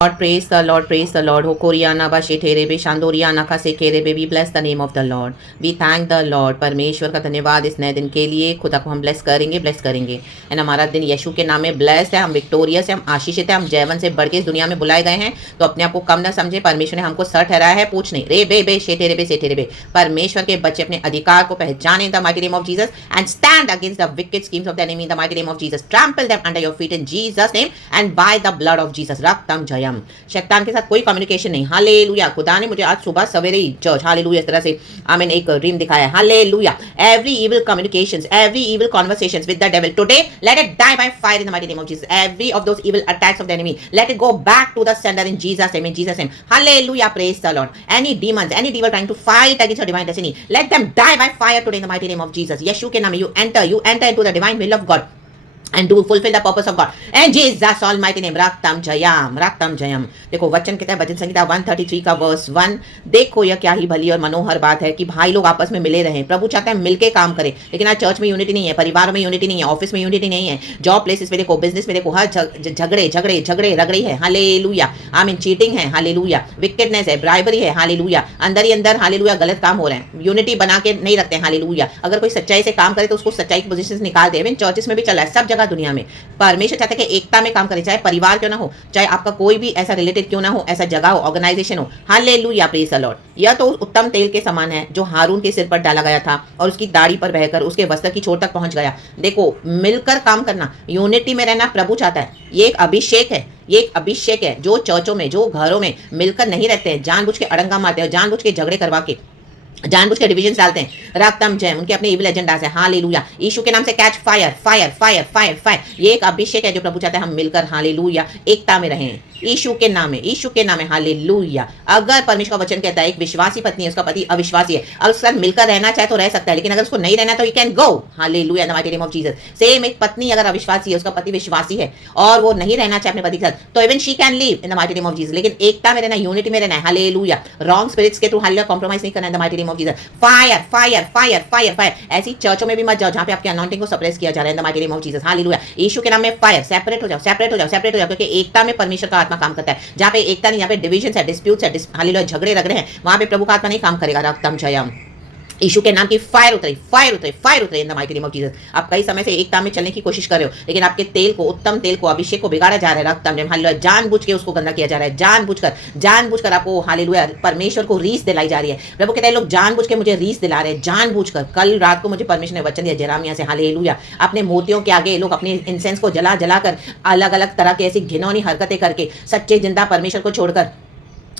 Lord, praise the Lord. Hokoriana ba shetere be shandoriana ka sekere be. We bless the name of the Lord. We thank the Lord. परमेश्वर का धन्यवाद इस नए दिन के लिए. खुदा को हम ब्लेस करेंगे. एंड हमारा दिन यीशु के नाम में ब्लेस्ड है. हम विक्टोरियस है, हम आशीषित है, हम जयवन से बढ़ के इस दुनिया में बुलाए गए हैं. तो अपने आप को कम ना समझे. परमेश्वर ने हमको सर ठहराया है, पूछ नहीं. रे बे शेठेरे बे. परमेश्वर के बच्चे अपने अधिकार को पहचाने in the mighty name of Jesus and stand against the wicked schemes of the enemy in the mighty name of Jesus. Trample them under your feet in Jesus name and by the blood of Jesus. रक्तम जयम. शैतान के साथ कोई communication नहीं. Hallelujah. खुदा ने मुझे आज सुबह सवेरे ही चर्च हालेलुया इस तरह से आमीन एक ड्रीम दिखाया है. Hallelujah. Every evil communications, every evil conversations with the devil today let it die by fire in the mighty name of Jesus. Every of those evil attacks of the enemy let it go back to the sender in Jesus name. In Jesus name. Hallelujah. Praise the Lord. Any demons, any devil trying to fight against your divine destiny, let them die by fire today in the mighty name of Jesus. यीशु के नाम में you enter into the divine will of God and to fulfill the purpose of God. And Jesus almighty name. रक्तम Jayam. देखो वचन कहता है भजन संहिता 133 का verse 1. देखो यह क्या ही भली और मनोहर बात है कि भाई लोग आपस में मिले रहें. प्रभु चाहता है मिलके काम करें. लेकिन आज चर्च में यूनिटी नहीं है, परिवार में यूनिटी नहीं है, ऑफिस में यूनिटी नहीं है, जॉब प्लेसेस में देखो, बिजनेस में देखो, हर झगड़े रगड़ी है. हालेलुया. आमीन. चीटिंग है. हालेलुया. विकेडनेस है, ब्राइबरी है. हालेलुया. अंदर ही अंदर हालेलुया गलत काम हो रहे हैं. यूनिटी बना के नहीं रखते हैं. हालेलुया. अगर कोई सच्चाई से काम करे तो उसको सच्चाई की पोजीशन से निकाल दे. इवन चर्चेस में भी चल रहा है, सब जगह दुनिया में. परमेश्वर चाहता है कि एकता में काम करें, चाहे परिवार क्यों ना हो, चाहे आपका कोई भी ऐसा रिलेटेड क्यों ना हो, ऐसा जगह हो, ऑर्गेनाइजेशन हो. हालेलुया. Praise the Lord. यह तो उत्तम तेल के समान है जो हारून के सिर पर डाला गया था और उसकी दाढ़ी पर बहकर उसके वस्त्र की छोर तक पहुंच गया. देखो मिलकर काम करना, यूनिटी में रहना प्रभु चाहता है. ये एक अभिषेक है जो चर्चों में, जो घरों में मिलकर नहीं रहते हैं, जानबूझ के अड़ंगा मारते हैं, जानबूझ के झगड़े करवा के, जानबूझ के डिविजन डालते हैं. रक्तम जयम. उनके अपने इविल एजेंडास है. हालेलुया. यीशु के नाम से कैच फायर. ये एक अभिषेक है जो प्रभु चाहते हैं हम मिलकर हालेलुया एकता में रहें. यीशु के नाम में. हालेलुया. अगर परमेश्वर का वचन कहता है एक विश्वासी पत्नी है, उसका पति अविश्वासी है, अगर उसके साथ मिलकर रहना चाहे तो रह सकता है, लेकिन अगर उसको नहीं रहना तो he can go. Hallelujah. In the mighty name of Jesus. Same एक पत्नी अगर अविश्वासी है, उसका पति विश्वासी है और वो नहीं रहना चाहे अपने पति के साथ, तो even she can leave in the mighty name of Jesus. लेकिन एकता में रहना, यूनिटी में रहना है. हालेलुया. रॉन्ग स्पिरिट्स के थ्रू हालेलुया कॉम्प्रोमाइज नहीं करना है. In the mighty name of Jesus. Fire. ऐसी चर्चों में भी मत जाओ जहां पे आपके अनॉइंटिंग को सप्रेस किया जा रहा है. In the mighty name of Jesus. Hallelujah. यीशु के नाम में फायर. सेपरेट हो जाओ क्योंकि एकता में परमेश्वर का आत्मा काम करता है. जहां पे एकता नहीं, जहां पे डिविजन है, डिस्प्यूट्स है, हालेलुया झगड़े रगड़े हैं, वहां पे प्रभु का आत्मा नहीं काम करेगा. रक्तम जयम. यीशु के नाम की फायर उतरे इन the mighty name of Jesus. आप कई समय से एकता में चलने की कोशिश कर रहे हो, लेकिन आपके तेल को, उत्तम तेल को, अभिषेक को बिगाड़ा जा रहा है. रक्तम जयम. हालेलुया. जानबूझ के उसको गंदा किया जा रहा है. जानबूझकर आपको हालेलुया परमेश्वर को रीस दिलाई जा रही है. प्रभु कहते हैं लोग जानबूझ के मुझे रीस दिला रहे हैं, जानबूझकर. कल रात को मुझे परमेश्वर ने वचन दिया जेरेमिया से. हालेलुया. अपने मूर्तियों के आगे लोग अपने इंसेंस को जलाकर अलग अलग तरह की ऐसी घिनौनी हरकतें करके सच्चे जिंदा परमेश्वर को छोड़कर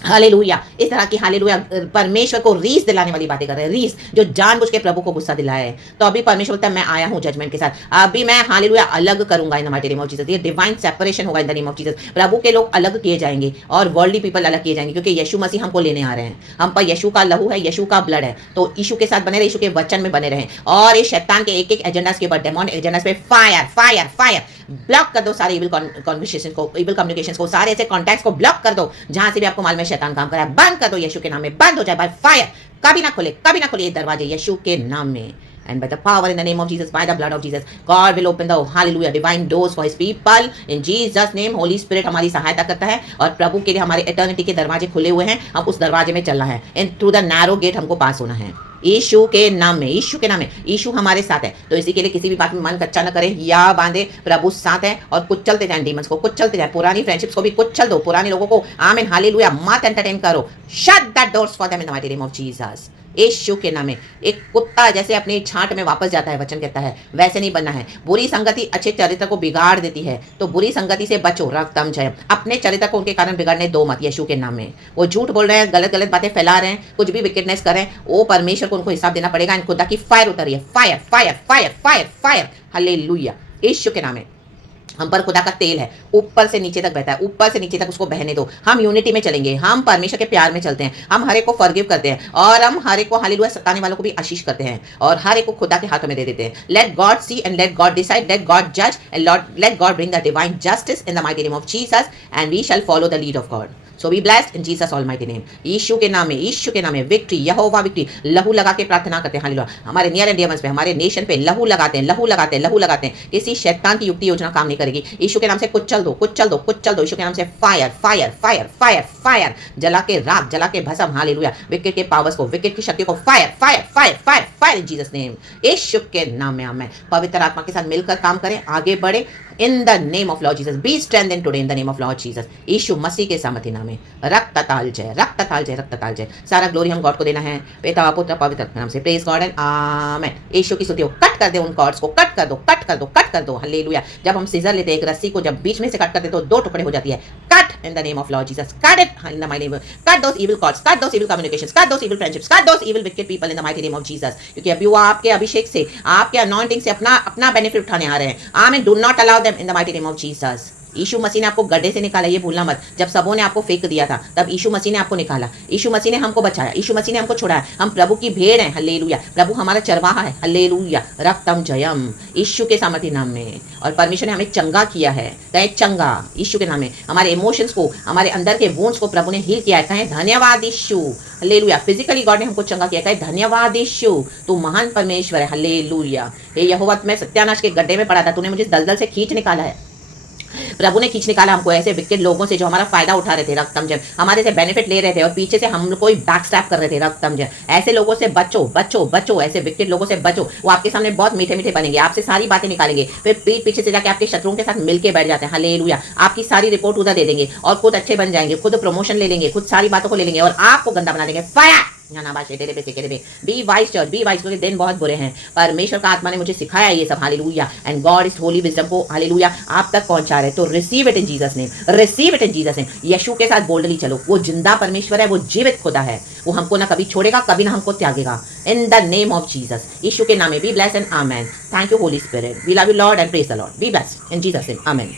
हालेलुया इस तरह की हालेलुया परमेश्वर को रीस दिलाने वाली बातें कर रहे हैं. रीस जो जानबूझ के प्रभु को गुस्सा दिलाया है. तो अभी परमेश्वर बोलता है मैं आया हूं जजमेंट के साथ. अभी मैं हालेलुया अलग करूंगा in the mighty name of Jesus. ये डिवाइन सेपरेशन होगा in the name of Jesus. प्रभु के लोग अलग किए जाएंगे और वर्ल्डली पीपल अलग किए जाएंगे, क्योंकि यीशु मसीह हमको लेने आ रहे हैं. हम पर यीशु का लहू है, यीशु का ब्लड है. तो यीशु के साथ बने रहे, यीशु के वचन में बने रहें और इस शैतान के एक एजेंडास के ऊपर, डेमोनिक एजेंडास पे फायर ब्लॉक कर दो. सारे इविल कन्वर्सेशन को, इविल कम्युनिकेशंस को, सारे ऐसे कॉन्टैक्ट्स को ब्लॉक कर दो जहां से भी आपको मालूम है शैतान काम कर रहा है. बंद कर दो यीशु के नाम में. बंद हो जाए बाय फायर. कभी ना खोले ये दरवाजे यीशु के नाम में. And by the power in the name of Jesus, by the blood of Jesus, God will open the hallelujah divine doors for His people in Jesus name. Holy Spirit हमारी सहायता करता है और प्रभु के लिए हमारे एटर्निटी के दरवाजे खुले हुए हैं. हम उस दरवाजे में चलना है. In through the narrow gate हमको पास होना है. यीशु के नाम में. यीशु हमारे साथ है. तो इसी के लिए किसी भी बात में मन कच्चा न करें या बांधे. प्रभु साथ है और कुछ चलते जाए डीमंस को, कुछ चलते जाए. पुरानी फ्रेंडशिप्स को भी कुछ चल दो. पुराने लोगों को आमीन हालेलुया मत एंटरटेन करो. Shut that doors for them in the mighty name of Jesus. यीशु के नाम में. एक कुत्ता जैसे अपने छांट में वापस जाता है, वचन कहता है वैसे नहीं बनना है. बुरी संगति अच्छे चरित्र को बिगाड़ देती है, तो बुरी संगति से बचो. रक्तम जयम. अपने चरित्र को उनके कारण बिगाड़ने दो मत. यीशु के नाम में. वो झूठ बोल रहे हैं, गलत बातें फैला रहे हैं, कुछ भी विकेटनेस कर रहे हैं, वो परमेश्वर को उनको हिसाब देना पड़ेगा. इन खुदा की फायर उतरिए. फायर. हालेलुया. यीशु के नाम में. हम पर खुदा का तेल है, ऊपर से नीचे तक बहता है. ऊपर से नीचे तक उसको बहने दो. हम यूनिटी में चलेंगे, हम परमेश्वर के प्यार में चलते हैं, हम हर एक को फॉरगिव करते हैं और हम हर एक को हालेलुया सताने वालों को भी आशीष करते हैं और हर एक को खुदा के हाथों में दे देते हैं. Let God see and let God decide, let God जज and let God bring the divine justice in the mighty name of Jesus and we shall follow the lead of God. So be blessed in Jesus almighty name. यीशु के नाम में, यीशु के नाम में victory, यहोवा victory. लहू लगा के प्रार्थना करते हैं, हालेलुया। हमारे नियर एंड डियर वंस पे, हमारे नेशन पे लहू लगाते हैं, लहू लगाते हैं, लहू लगाते हैं। किसी शैतान की युक्ति योजना काम नहीं करेगी। यीशु के नाम से कुचल दो, कुचल दो, कुचल दो। यीशु के नाम से fire fire fire fire fire, जला के राख, जला के भस्म, हालेलुया। विकेट के पावर्स को, विकेट की शक्ति को fire fire fire fire fire in Jesus name. यीशु के नाम में आमेन। पवित्र आत्मा के साथ मिलकर काम करें, आगे बढ़े in the name of Lord Jesus. Be strengthened today in the name of Lord Jesus. यीशु मसीह के सामर्थ्य नाम में रक्त ताल जय, रक्त ताल जय, रक्त ताल जय। सारा ग्लोरी हम गॉड को देना है, पिता पुत्र पवित्र के नाम से। प्रेज गॉड एंड आमेन। यीशु की स्तुति हो। कट कर दे उन कॉर्ड्स को, कट कर दो, कट कर दो, कट कर दो, हालेलुया। जब हम सीजर लेते हैं, एक रस्सी को जब बीच में से कट करते तो 2 टुकड़े हो जाती है। Cut in the name of Lord Jesus, cut it in the mighty name. Cut those evil cords, cut those evil communications, cut those evil friendships, cut those evil wicked people in the mighty name of Jesus. क्योंकि अभी वो आपके अभिषेक से, आपके anointing से अपना benefit उठाने आ रहे हैं। आमीन। Do not allow them in the mighty name of Jesus. यीशु मसीह ने आपको गड्ढे से निकाला, ये भूलना मत। जब सबों ने आपको फेंक दिया था, तब यीशु मसीह ने आपको निकाला। यीशु मसीह ने हमको बचाया, यीशु मसीह ने हमको छुड़ाया। हम प्रभु की भेड़ हैं, हल्लेलुया। प्रभु हमारा चरवाहा है, हल्लेलुया। रक्तम जयम, यीशु के सामर्थ्य नाम में। और परमेश्वर ने हमें चंगा किया है, कहे चंगा, यीशु के नाम में। हमारे इमोशंस को, हमारे अंदर के वोन्स को प्रभु ने हील किया है, कहे धन्यवाद यीशु, हल्लेलुया। फिजिकली गॉड ने हमको चंगा किया, कहे धन्यवाद यीशु, तू महान परमेश्वर है, हल्लेलुया। हे यहोवा, मैं सत्यानाश के गड्ढे में पड़ा था, तूने मुझे दलदल से खींच निकाला है। प्रभु ने खींच निकाला हमको ऐसे विकेट लोगों से जो हमारा फायदा उठा रहे थे, रक्तम जय, हमारे से बेनिफिट ले रहे थे और पीछे से हम कोई बैक स्टैप कर रहे थे, रक्तम जय। ऐसे लोगों से बचो, बचो, बचो। ऐसे विकेट लोगों से बचो। वो आपके सामने बहुत मीठे मीठे बनेंगे, आपसे सारी बातें निकालेंगे, फिर पीठ पीछे से जाके आपके शत्रुओं के साथ मिलके बैठ जाते हैं, हालेलुया। आपकी सारी रिपोर्ट उधर दे देंगे और खुद अच्छे बन जाएंगे, खुद प्रमोशन ले लेंगे, खुद सारी बातों को ले लेंगे और आपको गंदा बना देंगे। Fire. Be wise church, be wise, क्योंकि दिन बहुत बुरे हैं। परमेश्वर का आत्मा ने मुझे सिखाया ये सब, hallelujah. And God is holy wisdom को, हालेलुया, आप तक पहुंचा रहे। तो receive it in Jesus name, receive it in Jesus name. यीशु के साथ बोल्डली चलो। वो जिंदा परमेश्वर है, वो जीवित खुदा है। वो हमको ना कभी छोड़ेगा, कभी ना हमको त्यागेगा। In the name of Jesus, यीशु के नाम में। Be blessed and amen. Thank you holy spirit. We love you lord and praise the lord. Be blessed in Jesus name, amen.